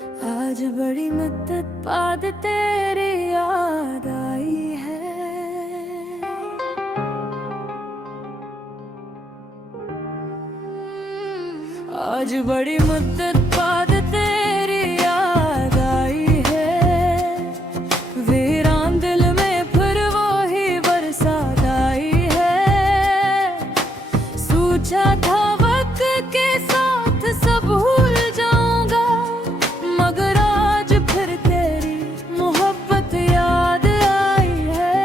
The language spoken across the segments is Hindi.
आज बड़ी मुद्दत बाद तेरी याद आई है। आज बड़ी मुद्दत बाद तेरी याद आई है। वीरान दिल में फिर वो ही बरसात आई है। सोचा था वक्त के साथ सब भूल जाऊंगा, मगर आज फिर तेरी मोहब्बत याद आई है।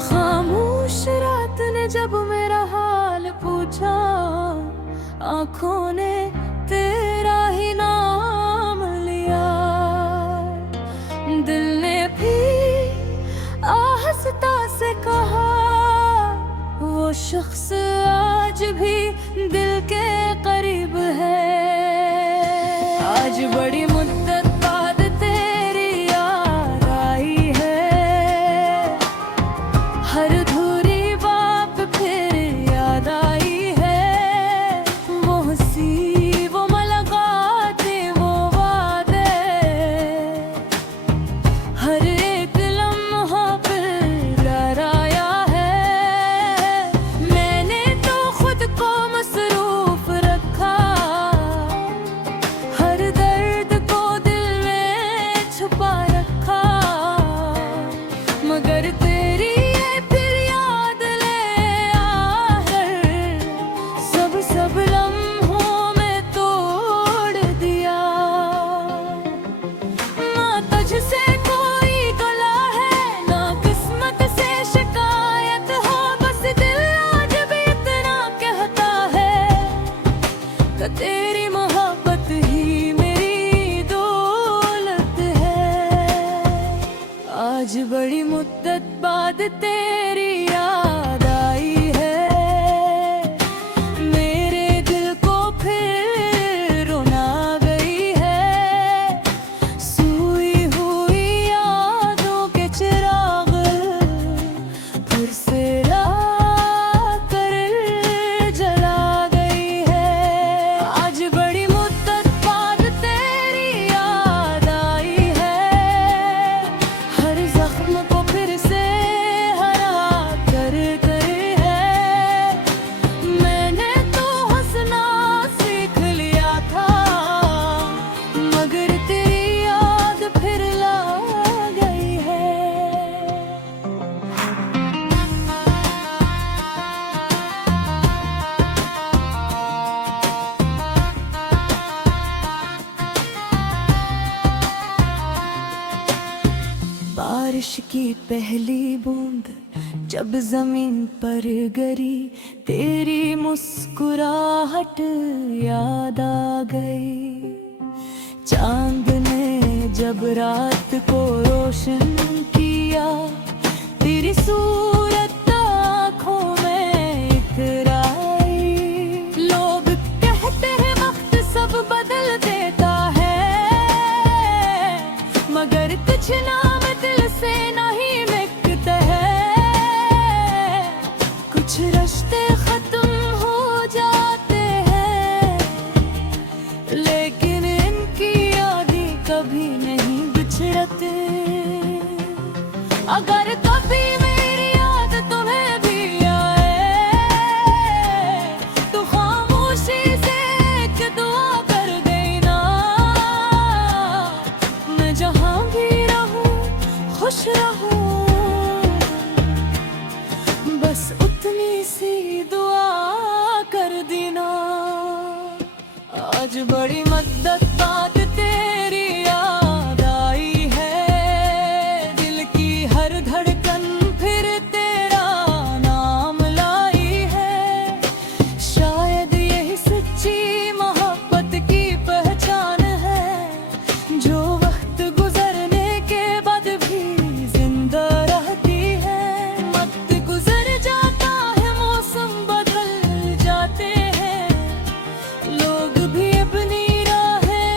खामोश रात ने जब मेरा हाल पूछा, आंखों ने तेरा ही नाम लिया। दिल ने भी आहिस्ता से कहा, वो शख्स आज भी दिल के करीब है। आज बड़ी मुद्दत बाद तेरी याद आई है। हर अधूरी बात फिर याद आई है। वो हंसी, वो मुलाकातें, वो वादे, हर एक लम्हा फिर डराया है। मैंने तो खुद को मसरूफ रखा, हर दर्द को दिल में छुपा रखा, मगर तेरी ये फिर याद ले आकर सब लम्हों में तोड़ दिया। ना तुझसे कोई गला है, ना किस्मत से शिकायत हो, बस दिल आज भी इतना कहता है कि तेरी मोहब्बत ही मेरी दौलत है। आज बड़ी मुद्दत बाद तेरी याद आई है। मेरे दिल को फिर रुला गई है। सोई हुई यादों के चिराग फिर से कर जला गई है। आज बड़ी मुद्दत बाद तेरी याद आई है। हर जख्म को फिर से हरा कर है। मैंने तो हंसना सीख लिया था, मगर तेरी याद फिर ला गई है। बारिश की पहली बूंद जब जमीन पर गिरी, तेरी मुस्कुराहट याद आ गई। चांद ने जब रात को रोशन किया, तेरी सूरत आँखों में इतर आई। लोग कहते हैं वक्त सब बदल देता है, मगर कुछ नाम दिल से नहीं मिटते हैं। कुछ रिश्ते खत्म हो जाते हैं, लेकिन इनकी यादें कभी नहीं बिछड़ते। अगर कभी मेरी याद तुम्हें भी आए, तो खामोशी से एक दुआ कर देना। मैं जहाँ भी रहूं खुश रहूं, बस उतनी सी दुआ कर देना। आज बड़ी मुद्दत बाद तेरी याद आई है। दिल की हर धड़कन फिर तेरा नाम लाई है। शायद यही सच्ची मोहब्बत की पहचान है, जो वक्त गुजरने के बाद भी जिंदा रहती है। वक्त गुजर जाता है, मौसम बदल जाते हैं, लोग भी अपनी राहें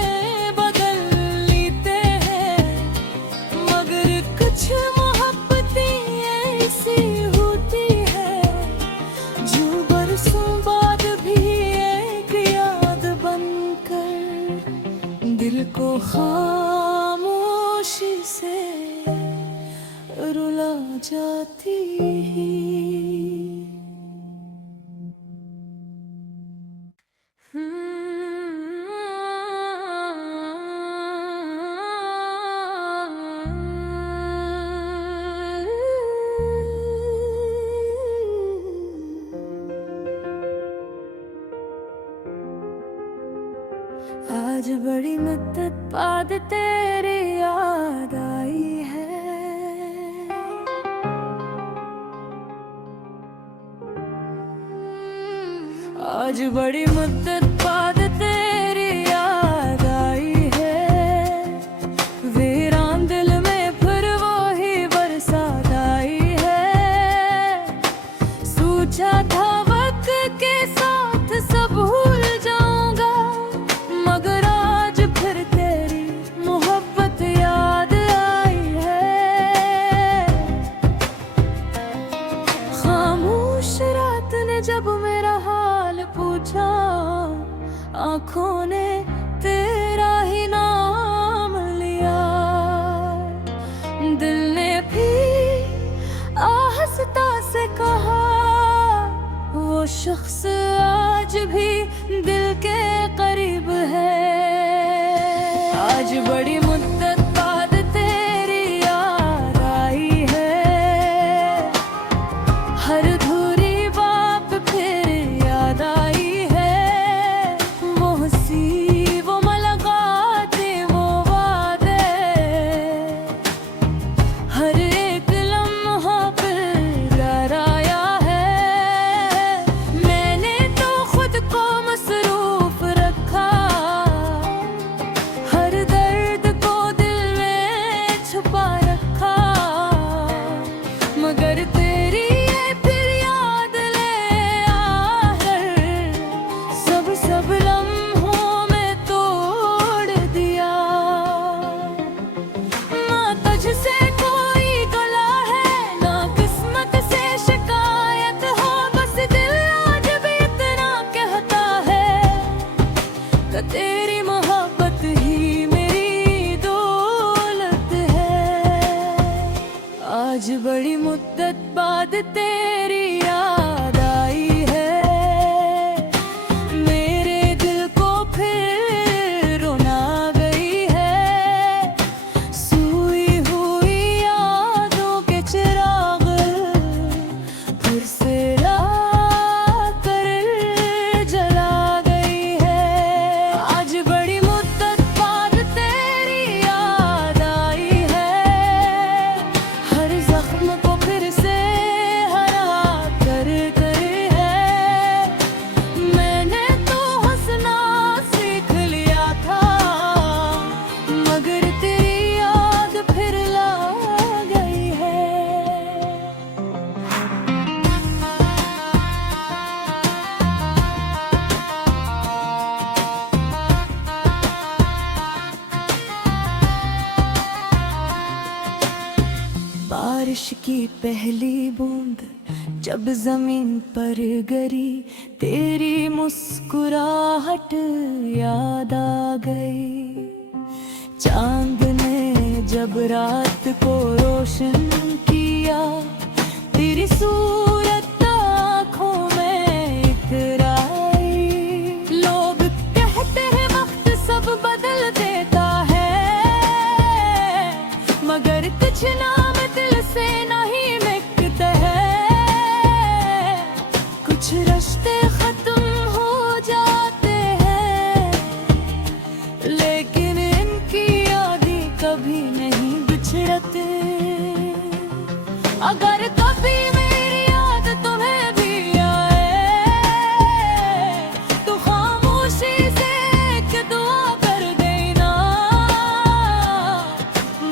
आज बड़ी मुद्दत बाद तेरी याद आई है। आज बड़ी मुद्दत बाद तेरी याद आई है। वीरान दिल में फिर वो ही बरसात आई है। सोचा था वक्त के साथ सब भूल जाऊंगा, मगर आज फिर तेरी मोहब्बत याद आई है। खामोश रात ने जब मेरा हाल पूछा, आंखों ने तेरा ही नाम लिया। दिल ने भी आहिस्ता से कहा, वो शख्स आज भी दिल के करीब है। आज बड़ी मुद्दत बाद तेरी याद आई है। हर अधूरी बात फिर याद आई है। वो हंसी, वो मुलाकातें, वो वादे, हर एक लम्हा फिर डराया है। मैंने तो खुद को मसरूफ रखा, हर दर्द को दिल में छुपा रखा, मगर तेरी ये फिर याद ले आकर सब लम्हों में तोड़ दिया। ना तुझसे कोई गला है, ना किस्मत से शिकायत हो, बस दिल आज भी इतना कहता है कि तेरी मोहब्बत ही मेरी दौलत है। आज बड़ी मुद्दत बाद तेरी याद आई है। मेरे दिल को फिर रुला गई है। सोई हुई यादों के चिराग फिर से लाकर जला गई है। आज बड़ी मुद्दत बाद तेरी याद आई है। हर जख्म को फिर से हरा कर है। मैंने तो हंसना सीख लिया था, मगर तेरी याद फिर ला गई है। बारिश की पहली बूंद जब जमीन पर गिरी, तेरी मुस्कुराहट याद आ गई। चांद ने जब रात को रोशन किया, तेरी सूरत आँखों में इतर आई। लोग कहते हैं वक्त सब बदल देता है, मगर कुछ नाम दिल से नहीं मिटते हैं। कुछ रिश्ते खत्म हो जाते हैं, लेकिन इनकी यादें कभी नहीं बिछड़ते। अगर कभी मेरी याद तुम्हें भी आए, तो खामोशी से एक दुआ कर देना।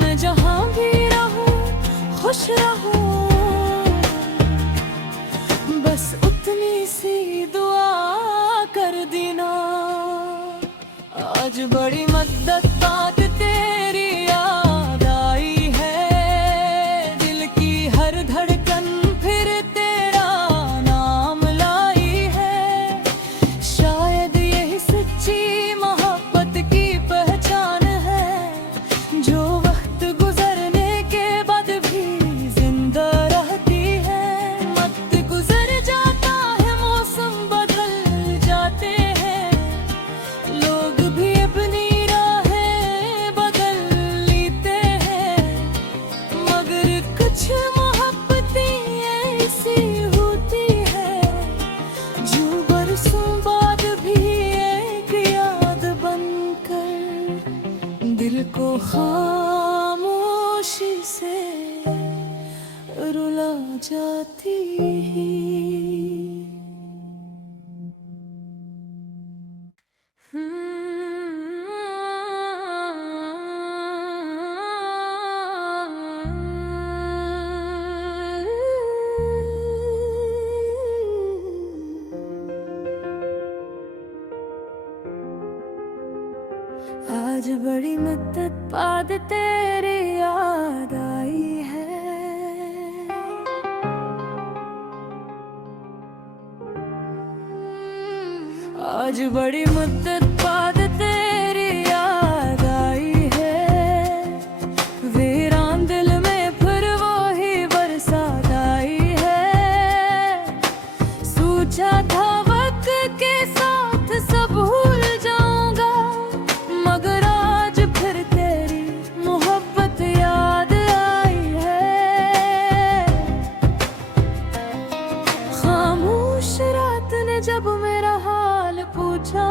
मैं जहाँ भी रहूं खुश रहूं, बस उतनी सी दुआ कर देना। आज बड़ी मुद्दत बाद तेरी याद आई है। दिल की हर धड़कन फिर तेरा नाम लाई है। शायद यही सच्ची मोहब्बत की पहचान है, जो वक्त गुजरने के बाद भी जिंदा रहती है। वक्त गुजर जाता है, मौसम बदल जाते हैं, लोग भी अपनी आज बड़ी मुद्दत बाद तेरी याद आई है। आज बड़ी मुद्दत बाद तेरी याद आई है। वीरान दिल में फिर वो ही बरसात आई है। सूझा था वक्त के साथ सब भूल जाऊंगा, मगर आज फिर तेरी मोहब्बत याद आई है। खामोश रात ने जब मेरा हाल पूछा,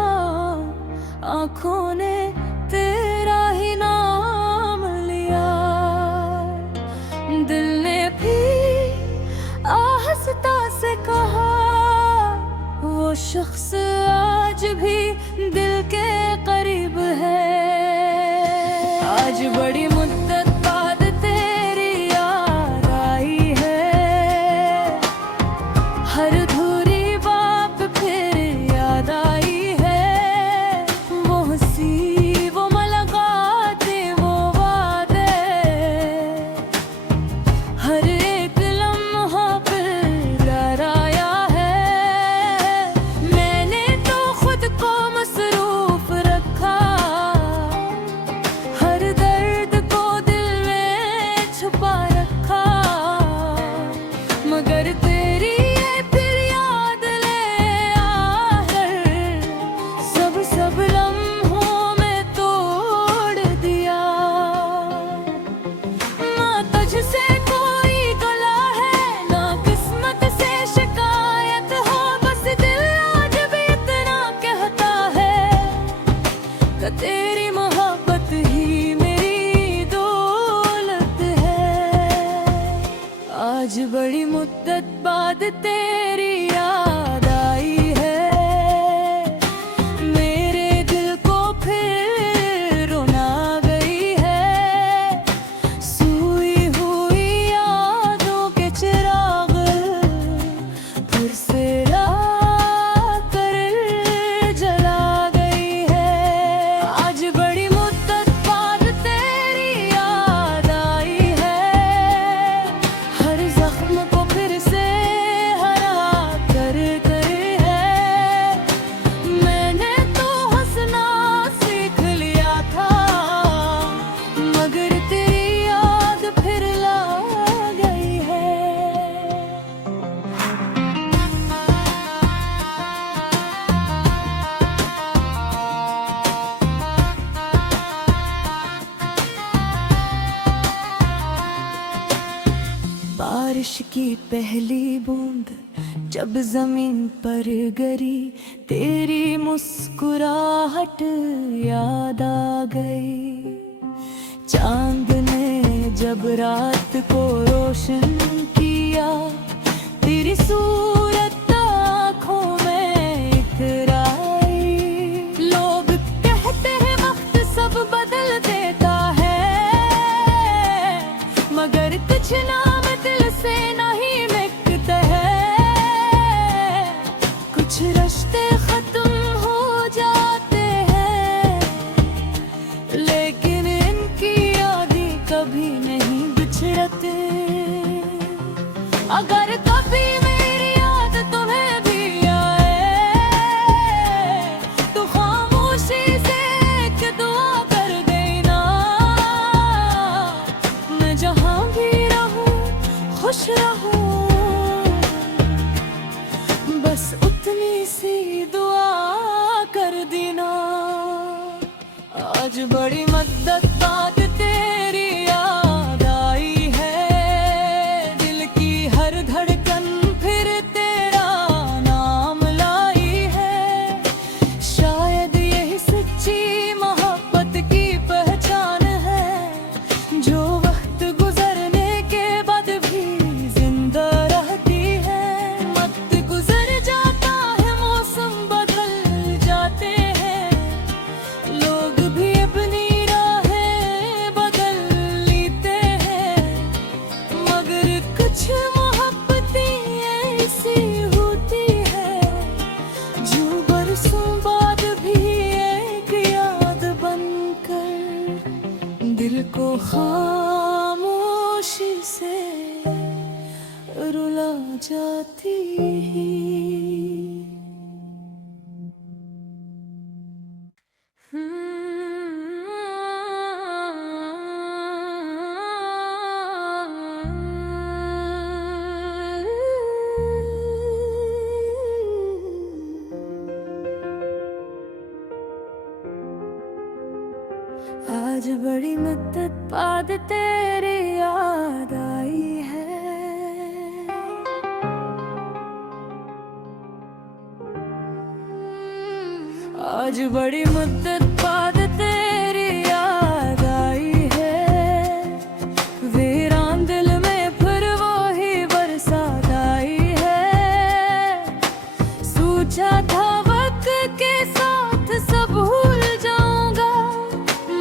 आंखों ने तेरा ही नाम लिया। दिल ने भी आहिस्ता से कहा, वो शख्स आज भी दिल के करीब है। आज बड़ी मुद्दत बाद तेरी याद आई है। हर अधूरी बात फिर याद आई है। वो हंसी, वो मुलाकातें, वो वादे, हर एक लम्हा फिर डराया है। मैंने तो खुद को मसरूफ रखा, हर दर्द को दिल में छुपा रखा, मगर तेरी ये फिर याद ले आकर सब लम्हों में तोड़ दिया। ना तुझसे कोई गला है, ना किस्मत से शिकायत हो, बस दिल आज भी इतना कहता है कि तेरी मोहब्बत ही मेरी दौलत है। आज बड़ी मुद्दत बाद तेरी याद आई है। मेरे दिल को फिर रुला गई है। सोई हुई यादों के चिराग फिर से कर जला गई है। आज बड़ी मुद्दत बाद तेरी याद आई है। हर जख्म को फिर से हरा कर है। मैंने तो हंसना सीख लिया था, मगर तेरी याद फिर ला गई है। बारिश की पहली बूंद जब जमीन पर गिरी, तेरी मुस्कुराहट याद आ गई। चांद ने जब रात को रोशन किया, तेरी सूरत आँखों में इतर आई। लोग कहते हैं वक्त सब बदल देता है, मगर कुछ नाम दिल से नहीं मिटते हैं। कुछ रिश्ते खत्म हो जाते हैं, लेकिन इनकी यादें कभी नहीं बिछड़ते। अगर कभी मेरी याद तुम्हें भी आए, तो खामोशी से एक दुआ कर देना। मैं जहाँ भी रहूं खुश रहूं, बस उतनी सी दुआ कर देना। आज बड़ी मद्दत बाद तेरी याद आई है। दिल की हर धड़कन फिर तेरा नाम लाई है। शायद यही सच्ची मोहब्बत की पहचान है, जो वक्त गुजरने के बाद भी जिंदा रहती है। वक्त गुजर जाता है, मौसम बदल जाते हैं, लोग भी अपनी आज बड़ी मुद्दत बाद तेरी याद आई है। आज बड़ी मुद्दत बाद तेरी याद आई है। वीरान दिल में फिर वो ही बरसात आई है। सोचा था वक्त के साथ सब भूल जाऊंगा,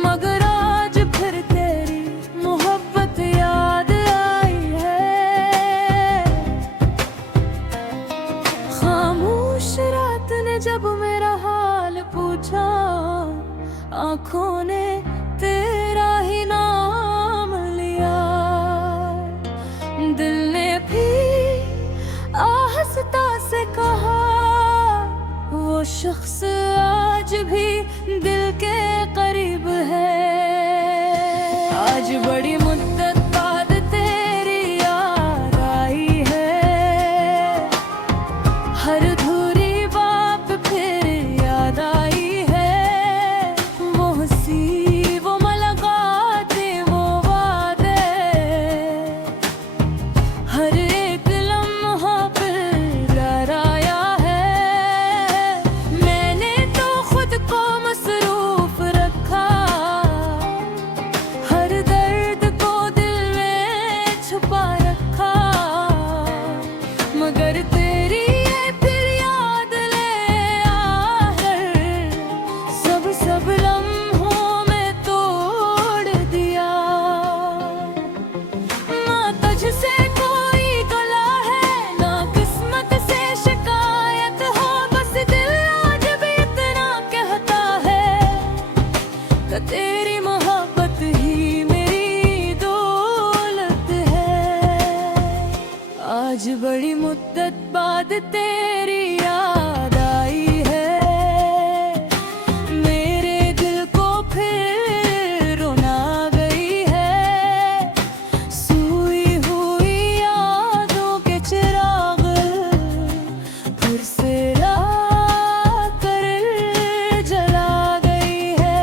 मगर आज फिर तेरी मोहब्बत याद आई है। खामोश रात ने जब मेरा हाल पूछा, आंखों ने तेरा ही नाम लिया। दिल ने भी आहिस्ता से कहा, वो शख्स आज भी दिल के करीब है। आज बड़ी मुद्दत बाद तेरी याद आई है। हर अधूरी बात फिर याद आई है। वो हंसी, वो मुलाकातें, वो वादे, हर एक लम्हा फिर डराया है। मैंने तो खुद को मसरूफ रखा, हर दर्द को दिल में छुपा रखा, मगर तेरी ये फिर याद ले आकर सब लम्हों में तोड़ दिया। ना तुझसे कोई गला है, ना किस्मत से शिकायत हो, बस दिल आज भी इतना कहता है कि तेरी मोहब्बत ही मेरी दौलत है। आज बड़ी मुद्दत बाद तेरी याद आई है। मेरे दिल को फिर रुला गई है। सोई हुई यादों के चिराग फिर से लाकर जला गई है।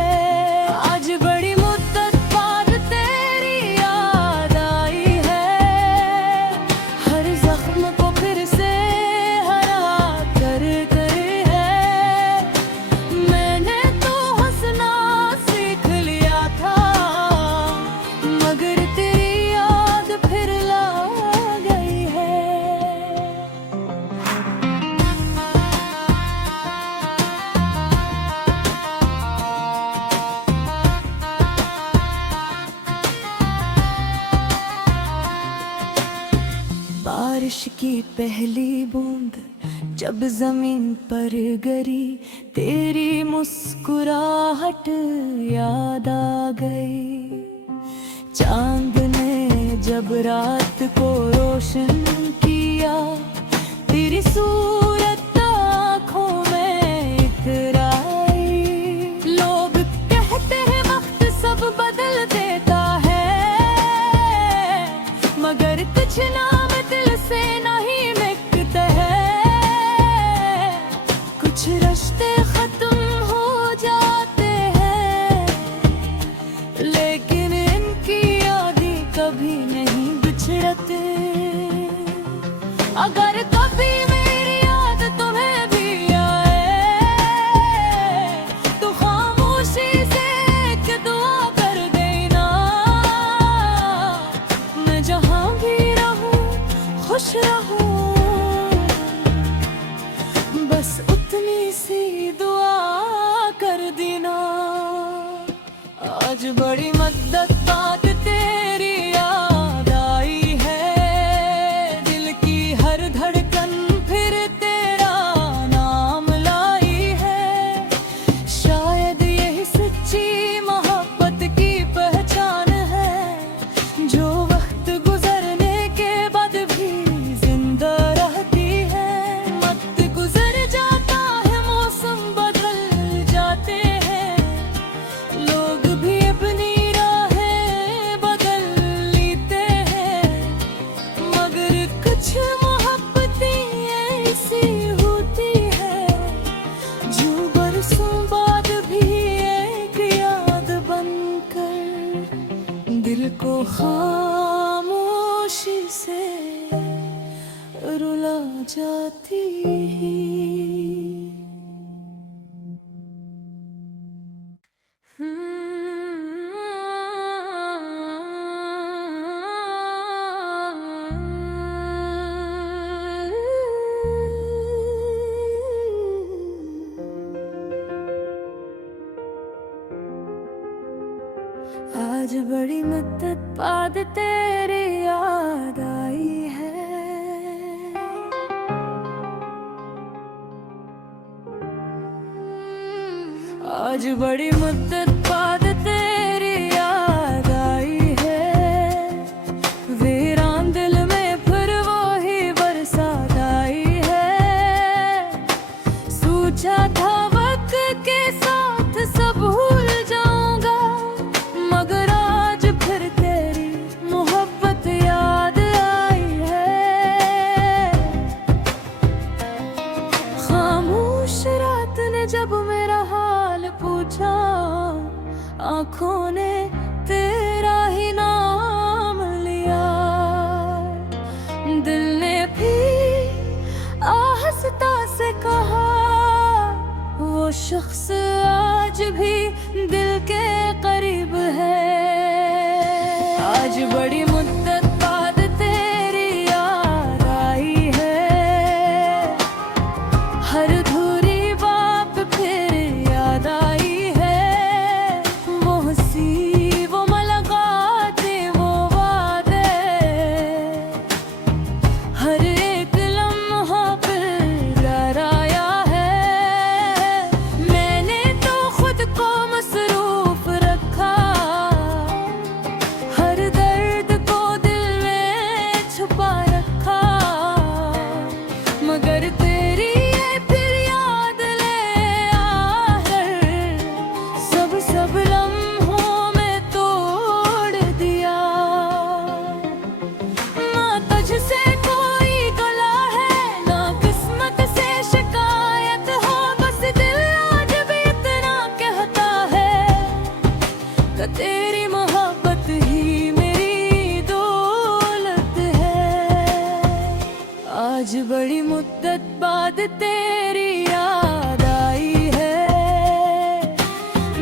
आज बड़ी मुद्दत बाद तेरी याद आई है। हर जख्म को फिर से हरा कर है। मैंने तो हंसना सीख लिया था, मगर तेरी याद फिर ला गई है। बारिश की पहली बूंद जब जमीन पर गिरी, तेरी मुस्कुराहट याद आ गई। चांद ने जब रात को रोशन किया, तेरी सूरत आँखों में इतर आई। लोग कहते हैं वक्त सब बदल देता है, मगर कुछ नाम दिल से नहीं मिटते हैं। कुछ रिश्ते खत्म हो जाते हैं, लेकिन इनकी यादें कभी नहीं बिछड़ते। अगर कभी मेरी याद तुम्हें भी आए, तो खामोशी से एक दुआ कर देना। मैं जहाँ भी रहूं खुश रहूं, बस उतनी सी दुआ कर देना। आज बड़ी मद्दत बाद तेरी याद आई है। दिल की हर धड़कन फिर तेरा नाम लाई है। शायद यही सच्ची मोहब्बत की पहचान है, जो वक्त गुजरने के बाद भी जिंदा रहती है। वक्त गुजर जाता है, मौसम बदल जाते हैं, लोग भी अपनी आज बड़ी मुद्दत बाद तेरी याद आई है। आज बड़ी मुद्दत बाद तेरी याद आई है। वीरान दिल में फिर वो ही बरसात आई है। सोचा था वक्त के साथ सब भूल जाऊंगा, मगर आज फिर तेरी मोहब्बत याद आई है। खामोश रात ने जब मेरा हाल पूछा, आंखों ने तेरा ही नाम लिया। दिल ने भी आहिस्ता से कहा, वो शख्स आज भी दिल के करीब है। आज बड़ी मुद्दत बाद तेरी याद आई है। हर अधूरी बात फिर याद आई है। वो हंसी, वो मुलाकातें, वो वादे, हर एक लम्हा फिर डराया है। मैंने तो खुद को मसरूफ रखा, हर दर्द को दिल में छुपा रखा, मगर तेरी ये फिर याद ले आकर सब लम्हों में तोड़ दिया। ना तुझसे कोई गला है, ना किस्मत से शिकायत हो, बस दिल आज भी इतना कहता है कि तेरी मोहब्बत ही मेरी दौलत है। आज बड़ी मुद्दत बाद तेरी याद आई है।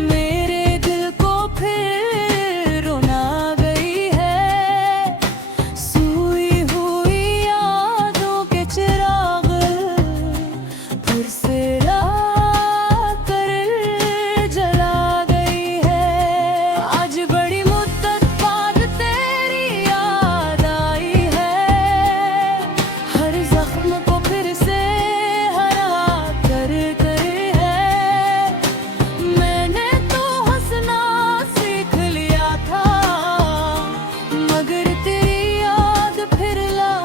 मेरे दिल को फिर रुला गई है। सोई हुई यादों के चिराग फिर से लाकर जला गई है। आज बड़ी मुद्दत बाद तेरी याद आई है। हर जख्म को फिर से हरा कर है। मैंने तो हंसना सीख लिया था, मगर तेरी याद फिर ला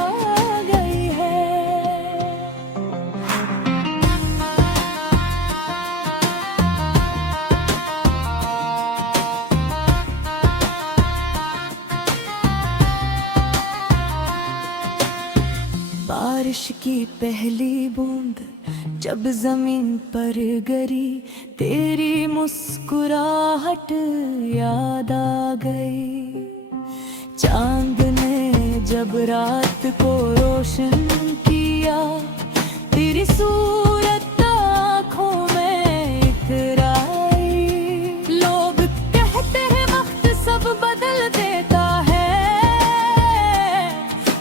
गई है। बारिश की पहली बूंद जब जमीन पर गिरी, तेरी मुस्कुराहट याद आ गई। चांद ने जब रात को रोशन किया, तेरी सूरत आँखों में इतर आई। लोग कहते हैं वक्त सब बदल देता है,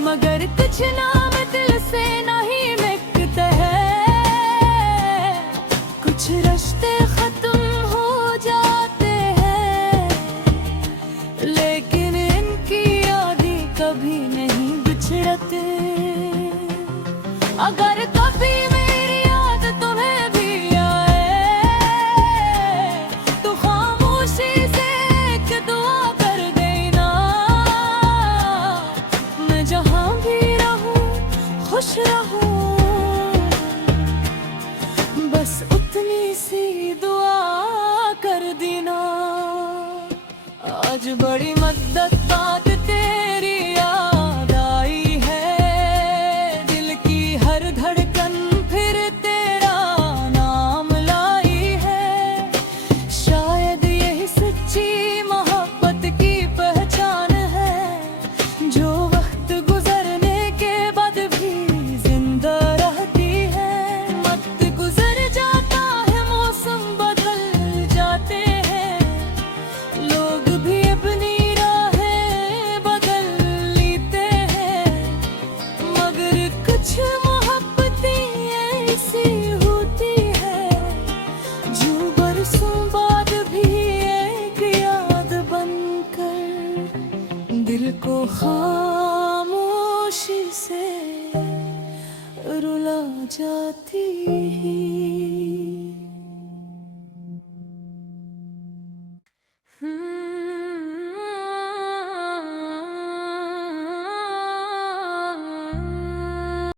मगर कुछ नाम दिल से नहीं मिटते हैं। कुछ रिश्ते खत्म हो जाते हैं, लेकिन इनकी यादें कभी नहीं बिछड़ते। अगर कभी मेरी याद तुम्हें भी आए, तो खामोशी से एक दुआ कर देना। मैं जहाँ भी रहूं खुश रहूं, बस उतनी सी दुआ कर देना। आज बड़ी मुद्दत बाद तेरी याद आई है। दिल की हर धड़कन फिर तेरा नाम लाई है। शायद यही सच्ची मोहब्बत की पहचान है, जो वक्त गुजरने के बाद भी जिंदा रहती है। वक्त गुजर जाता है, मौसम बदल जाते हैं, लोग भी अपनी राहें दिल को खामोशी से रुला जाती